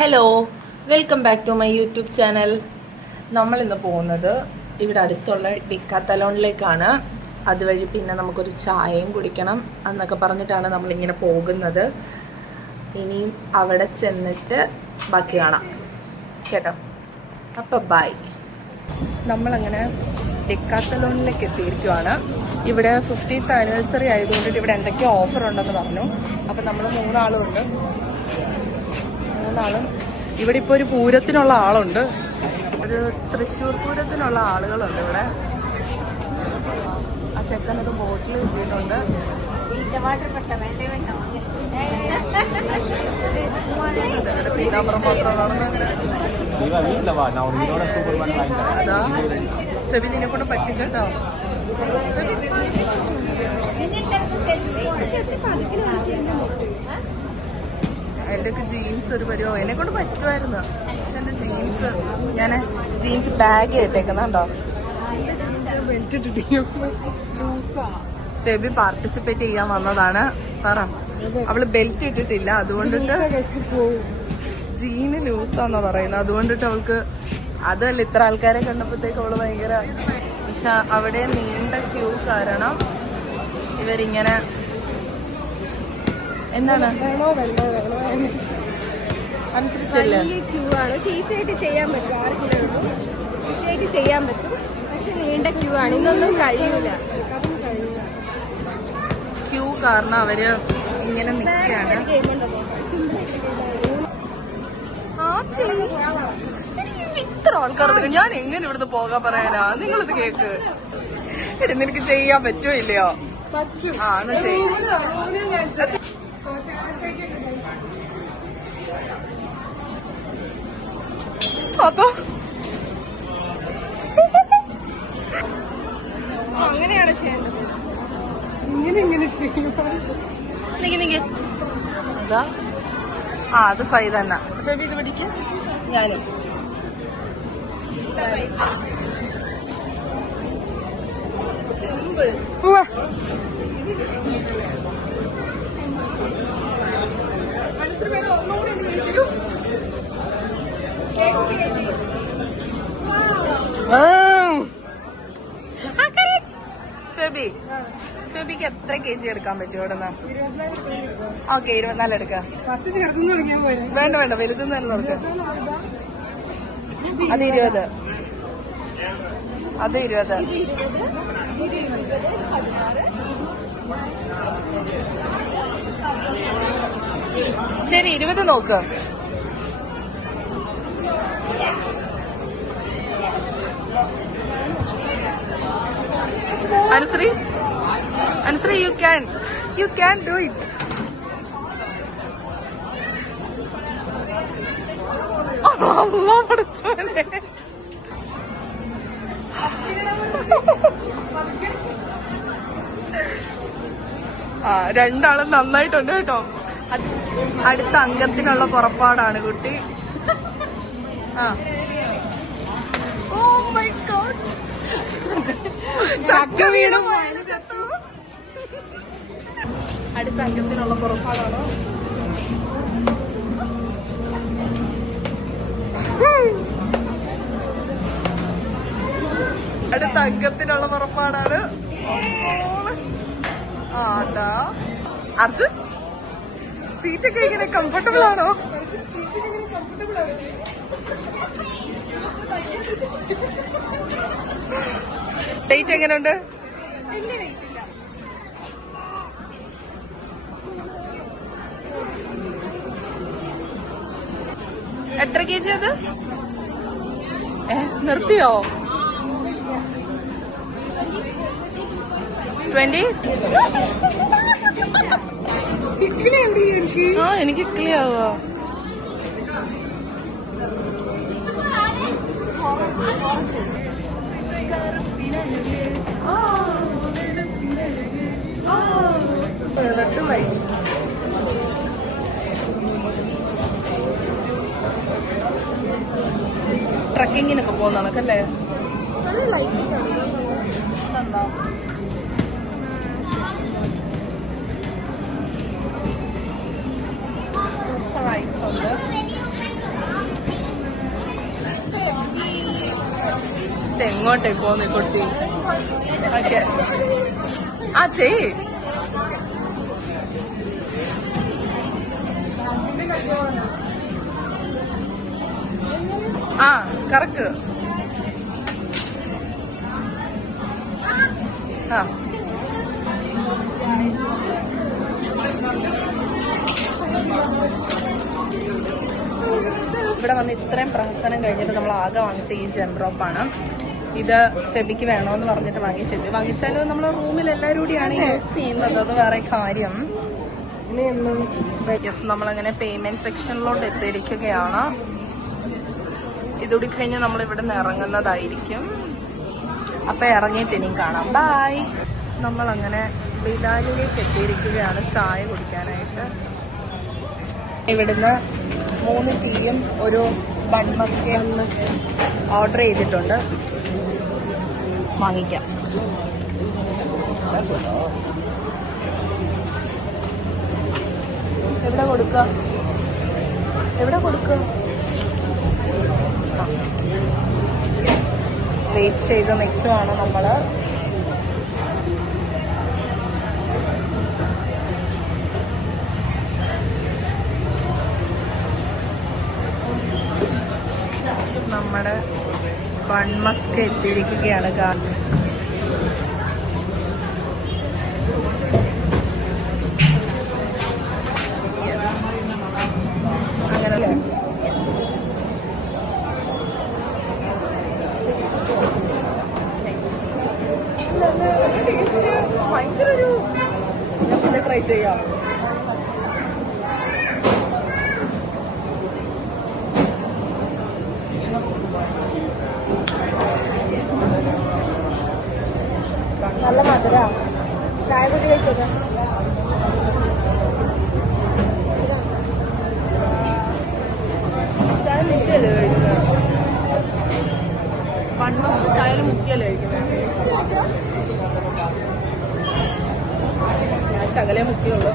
Hello, welcome back to my YouTube channel. നമ്മളിന്ന് പോകുന്നത് ഇവിടെ അടുത്തുള്ള ഡിക്കാത്തലോണിലേക്കാണ്. അതുവഴി പിന്നെ നമുക്കൊരു ചായയും കുടിക്കണം എന്നൊക്കെ പറഞ്ഞിട്ടാണ് നമ്മളിങ്ങനെ പോകുന്നത്. ഇനിയും അവിടെ ചെന്നിട്ട് ബാക്കി കാണാം കേട്ടോ. അപ്പം ബൈ. നമ്മളങ്ങനെ ഡിക്കാത്തലോണിലേക്ക് എത്തിയിരിക്കുവാണ്. ഇവിടെ 50th ആനിവേഴ്സറി ആയതുകൊണ്ടിട്ട് ഇവിടെ എന്തൊക്കെയോ ഓഫർ ഉണ്ടെന്ന് പറഞ്ഞു. അപ്പം നമ്മൾ മൂന്നാളും ഇവിടെ ഇപ്പോൾ ഒരു പൂരത്തിനുള്ള ആളുണ്ട്, ഒരു തൃശ്ശൂർ പൂരത്തിനുള്ള ആളുകളുണ്ട് ഇവിടെ. ആ ചെക്കനൊരു ബോട്ടിൽ കിട്ടിയിട്ടുണ്ട്. പീനാമ്പറം മാത്രമാണ്. അതാ സെബിനെ കൊണ്ട് പറ്റും കേട്ടോ. എൻ്റെ ജീൻസ് ഒരു പരിവോ എന്നെ കൊണ്ട് പറ്റുമായിരുന്നു. പക്ഷെ എൻ്റെ ജീൻസ് ജീൻസ് ബാഗ് ഇട്ടേക്കുന്നുണ്ടോ. ഫെബി പാർട്ടിസിപ്പേറ്റ് ചെയ്യാൻ വന്നതാണ്. പറ, അവള് ബെൽറ്റ് ഇട്ടിട്ടില്ല, അതുകൊണ്ടിട്ട് ജീന് ലൂസാന്നാ പറയുന്നത്. അതുകൊണ്ടിട്ട് അവൾക്ക് അതല്ല, ഇത്ര ആൾക്കാരെ കണ്ടപ്പോഴത്തേക്ക് അവള് ഭയങ്കര. പക്ഷെ അവിടെ നീണ്ട ക്യൂ കാരണം ഇവരിങ്ങനെ എന്താണ് അനുസരിച്ചല്ലേ ക്യൂ ആണ്. പക്ഷെ ഈസി ആയിട്ട് ചെയ്യാൻ പറ്റും, 6 കിലോ ഈസി ആയിട്ട് ചെയ്യാൻ പറ്റും. പക്ഷെ നീണ്ട ക്യൂ ആണ്, ഇന്നൊന്നും കഴിയൂല. ക്യൂ കാരണം അവര് ഇങ്ങനെ നിൽക്കുകയാണ്. ഇത്ര ആൾക്കാർക്ക് ഞാൻ എങ്ങനെ ഇവിടുന്ന് പോകാൻ പറയാനാ? നിങ്ങളിത് കേക്ക്. നിനക്ക് ചെയ്യാൻ പറ്റുമോ ഇല്ലയോ? ആണ് അപ്പൊ അങ്ങനെയാണ് ചെയ്യേണ്ടത്. ഇങ്ങനെ അതാ. അത് ഫൈ തന്നെ. ഫെബി ഇത് പിടിക്ക്. ഞാനും സിമ്പിൾ. ഫെബിക്ക് എത്ര kg എടുക്കാൻ പറ്റും ഇവിടെ നിന്ന്? ഓക്കെ, 24 എടുക്കാം. വേണ്ട വലുതെന്ന് തന്നെ നോക്കാം. അത് 20. ശരി, 20 നോക്ക്. Anusree you can do it. രണ്ടാളും നന്നായിട്ടുണ്ട് കേട്ടോ. അടുത്ത അംഗത്തിനുള്ള പുറപ്പാടാണ് കുട്ടി. ഓ മൈ ഗോഡ്, ചക്ക വീണു. അടുത്ത അംഗത്തിനുള്ള പുറപ്പാടാണോ? അടുത്ത അംഗത്തിനുള്ള പുറപ്പാടാണ്. ആടാ അർജുൻ, സീറ്റൊക്കെ ഇങ്ങനെ കംഫർട്ടബിൾ ആണോ? ഡേറ്റ് എങ്ങനെയുണ്ട്? എത്ര kg അത്? നിർത്തിയോ? 20? എനിക്ക് ഇക്ലിയാവോ? ട്രക്കിങ്ങിനൊക്കെ പോകുന്ന കണക്കല്ലേ? ഇത് എങ്ങോട്ടേ പോന്നു കുട്ടി? ഓക്കെ, ആ ചെയ്. ആ കറക്റ്റ്. ആ ഇവിടെ വന്ന് ഇത്രയും പ്രഹസനം കഴിഞ്ഞിട്ട് നമ്മൾ ആകെ വാങ്ങിച്ച ഈ ജെം ഡ്രോപ്പാണ്. ഇത് ഫെബിക്ക് വേണോന്ന് പറഞ്ഞിട്ട് വാങ്ങി. ഫെബി വാങ്ങിച്ചാലും നമ്മൾ റൂമിൽ എല്ലാവരും കൂടിയാണ് യൂസ് ചെയ്യുന്നത്, അത് വേറെ കാര്യം. യെസ്, നമ്മളങ്ങനെ പേയ്മെന്റ് സെക്ഷനിലോട്ട് എത്തിയിരിക്കുകയാണ്. ഇതുകൂടി കഴിഞ്ഞ് നമ്മൾ ഇവിടെ നിന്ന് ഇറങ്ങുന്നതായിരിക്കും. അപ്പൊ ഇറങ്ങിയിട്ട് ഇനിയും കാണാം. ബൈ. നമ്മളങ്ങനെ ബിലാലിലേക്ക് എത്തിയിരിക്കുകയാണ് ചായ കുടിക്കാനായിട്ട്. ഇവിടുന്ന് 3 ടീയും ഒരു ബൺ മസ്കയും ഓർഡർ ചെയ്തിട്ടുണ്ട്. വാങ്ങിക്കാം. എവിടെ കൊടുക്കുക? വെയിറ്റ് ചെയ്ത് നിൽക്കുവാണ് നമ്മള്. നമ്മുടെ ബൺ മസ്ക് എത്തിയിരിക്കുകയാണ്. അങ്ങനല്ലേ? ഭയങ്കര ഒരു ട്രൈ ചെയ്യാം. നല്ല മധുര. ചായ കുടി കഴിച്ചത് ചായ മുക്കിയല്ലേ കഴിക്കുന്നത്? പൺമസ്ക് ചായയിൽ മുക്കിയല്ലേ കഴിക്കുന്നത്? ഞാൻ ശകലേ മുക്കിയുള്ളൂ.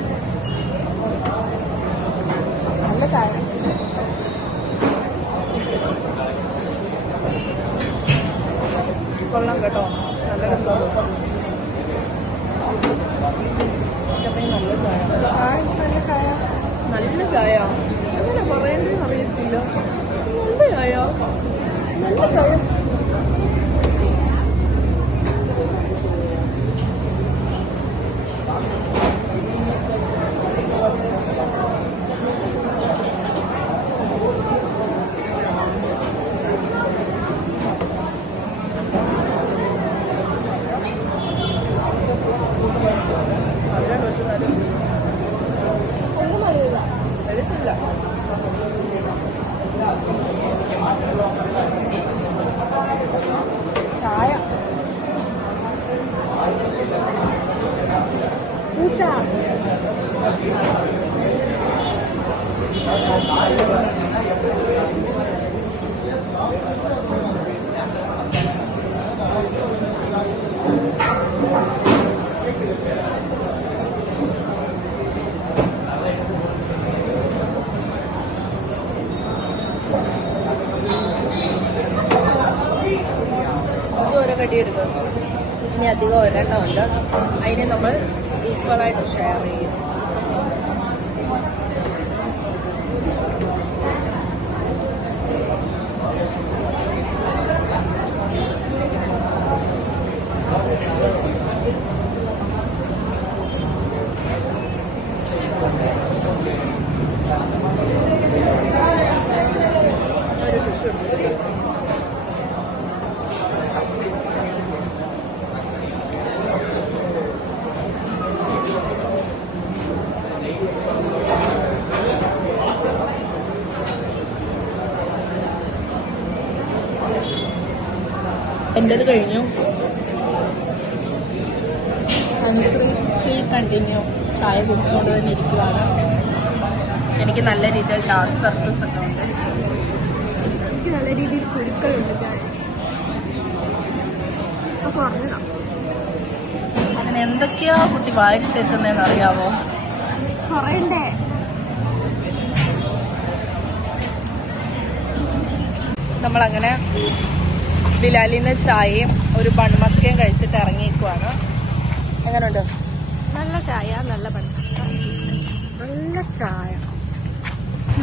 നല്ല ചായ. കൊള്ളാം കേട്ടോ, നല്ല രസമാണ്. നല്ല ചായ അങ്ങനെ പറയേണ്ടതെന്ന് അറിയത്തില്ല. നല്ല ചായ. ചായ പൂച്ച. കടിയെടുക്കും. ഇനി അധികം ഒരെണ്ണമുണ്ട്, അതിനെ നമ്മൾ ഈക്വലായിട്ട് ഷെയർ ചെയ്യും. ഒരു ടിഷ്യൂ എൻ്റെത് കഴിഞ്ഞു. അനുശ്രീ സ്റ്റിൽ കണ്ടിന്യൂ ചായ കുടിച്ചുകൊണ്ട് തന്നെ ഇരിക്കുകയാണ്. എനിക്ക് നല്ല രീതിയിൽ ഡാർക്ക് സർക്കിൾസ് ഒക്കെ ഉണ്ട്. എനിക്ക് നല്ല രീതിയിൽ കുരുക്കളുണ്ട്. അങ്ങനെ എന്തൊക്കെയാ കുട്ടി വാരി തേക്കുന്നതെന്ന് അറിയാവോ? പറയണ്ടേ? നമ്മളങ്ങനെ ബിലാലിന് ചായയും ഒരു ബൺമസ്കയും കഴിച്ചിട്ട് ഇറങ്ങിയേക്കുവാണ്. എങ്ങനെയുണ്ട്? നല്ല ചായ, നല്ല നല്ല ചായ.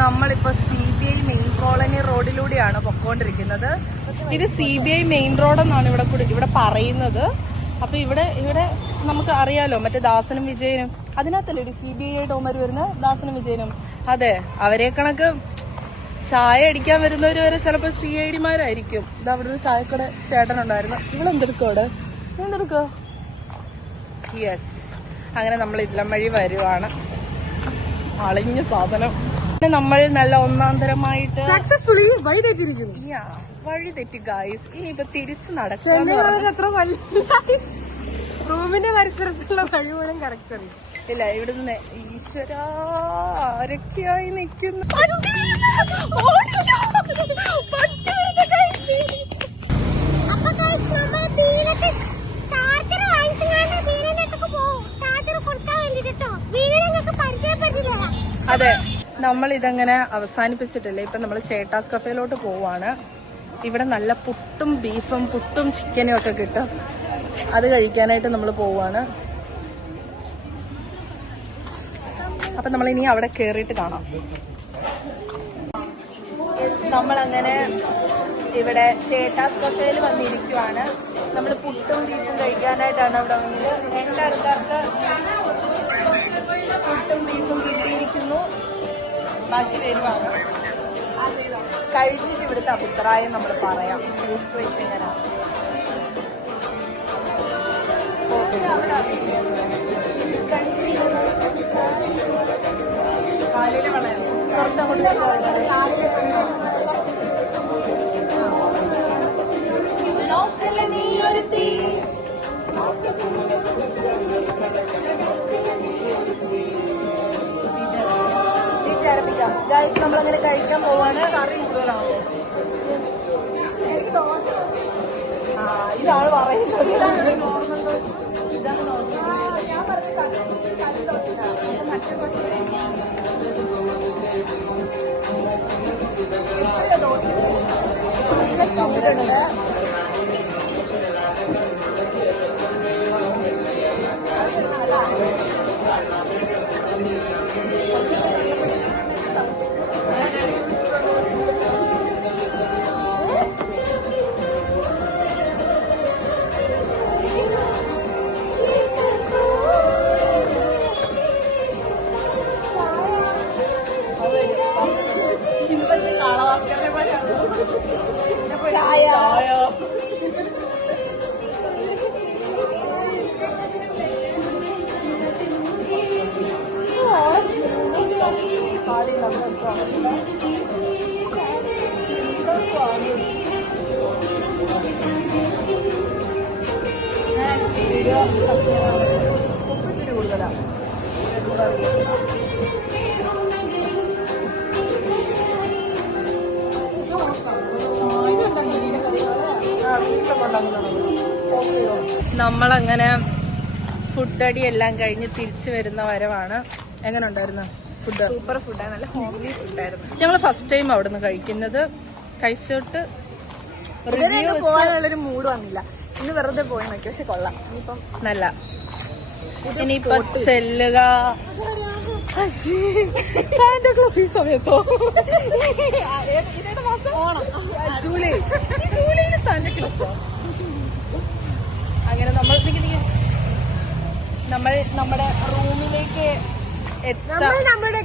നമ്മളിപ്പോ CBI മെയിൻ കോളനി റോഡിലൂടെയാണ് പൊക്കോണ്ടിരിക്കുന്നത്. ഇത് CBI മെയിൻ റോഡെന്നാണ് ഇവിടെ പറയുന്നത്. അപ്പൊ ഇവിടെ നമുക്ക് അറിയാലോ, മറ്റേ ദാസനും വിജയനും അതിനകത്തല്ലേ CBI ഡോമർ വരുന്ന ദാസനും വിജയനും. അതെ, അവരെ കണക്ക് ചായ അടിക്കാൻ വരുന്നവര് വരെ ചിലപ്പോ CID-മാരായിരിക്കും. ഇത് അവിടെ ഒരു ചായക്കട ചേട്ടനുണ്ടായിരുന്നു. ഇവളെന്തെടുക്കോ അവിടെ? എന്തെടുക്കോ? യെസ്, അങ്ങനെ നമ്മൾ ഇല്ലം വഴി വരുവാണ്. അളിഞ്ഞ സാധനം. നമ്മൾ നല്ല ഒന്നാന്തരമായിട്ട് സക്സസ്ഫുള്ളി വഴി തെറ്റിരിക്കുന്നു. വഴി തെറ്റി ഗായ്സ്. ഇനിയിപ്പോ തിരിച്ചു നടക്കാൻ റൂമിന്റെ പരിസരത്തുള്ള വഴി പോലും കറക്റ്റ് അറിയും. ഇല്ല, ഇവിടുന്ന് ഈശ്വര ആരൊക്കെയായി നിൽക്കുന്നു. അതെ, നമ്മൾ ഇതങ്ങനെ അവസാനിപ്പിച്ചിട്ടില്ല. ഇപ്പൊ നമ്മൾ ചേട്ടാസ് കഫേയിലോട്ട് പോവാണ്. ഇവിടെ നല്ല പുട്ടും ബീഫും പുട്ടും ചിക്കനും ഒക്കെ കിട്ടും. അത് കഴിക്കാനായിട്ട് നമ്മൾ പോവാണ്. അപ്പൊ നമ്മൾ ഇനി അവിടെ കേറിയിട്ട് കാണാം. നമ്മളങ്ങനെ ഇവിടെ ചേട്ടാസ് കഫേയിൽ വന്നിരിക്കുവാണ്. നമ്മൾ പുട്ടും ബീഫും കഴിക്കാനായിട്ടാണ് അവിടെ വന്നത്. എന്റെ ആൾക്കാർക്ക് പുട്ടും ബീഫും കിട്ടിയിരിക്കുന്നു. ബാക്കി വരുവാണ്. കഴിച്ചിട്ട് ഇവിടുത്തെ അഭിപ്രായം നമ്മൾ പറയാം. ടേസ്റ്റ് വൈസ് എങ്ങനെ കാലിന് വളയം കുറച്ചങ്ങോട്ട് ആരംഭിക്കാം. ഗൈസ്, നമ്മളങ്ങനെ കഴിക്കാൻ പോവാണ്. കറി കൂടുതലാണോ? ഇതാണ് പറയുന്നത്. ഉപ്പിത്തിരി കൂടുതലാണ്. നമ്മളങ്ങനെ ഫുഡ് അടി എല്ലാം കഴിഞ്ഞ് തിരിച്ചു വരുന്ന വരവാണ്. എങ്ങനെ ഉണ്ടായിരുന്നു ഫുഡ്? സൂപ്പർ ഫുഡാണ്, നല്ല ഹോംലി ഫുഡായിരുന്നു. ഞങ്ങൾ ഫസ്റ്റ് ടൈം അവിടുന്ന് കഴിക്കുന്നത്. കഴിച്ചിട്ട് പോകാനുള്ളൊരു മൂഡ് വന്നില്ല. ഇന്ന് വെറുതെ പോയി നോക്കി, പക്ഷെ കൊള്ളാം. ഇനിയിപ്പം നല്ല ഇനിയിപ്പൊ ചെല്ലുക. സാന്റാക്ലോസ് ഈ സമയത്തോ? ജൂലൈയില് സാന്റാക്ലോസോ? അങ്ങനെ നമ്മൾ നമ്മുടെ റൂമിലേക്ക് നമ്മുടെ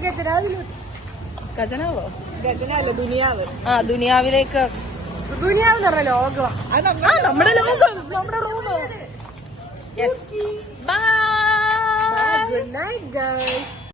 ഖജനാവോ? ഗജനല്ല, ദുനിയാവ്. ദുനിയാവിലേക്ക്. ദുനിയാവ് എന്ന് പറഞ്ഞ ലോകം. നമ്മുടെ ലോകം, നമ്മുടെ room. Yes. Bye. Good night, guys.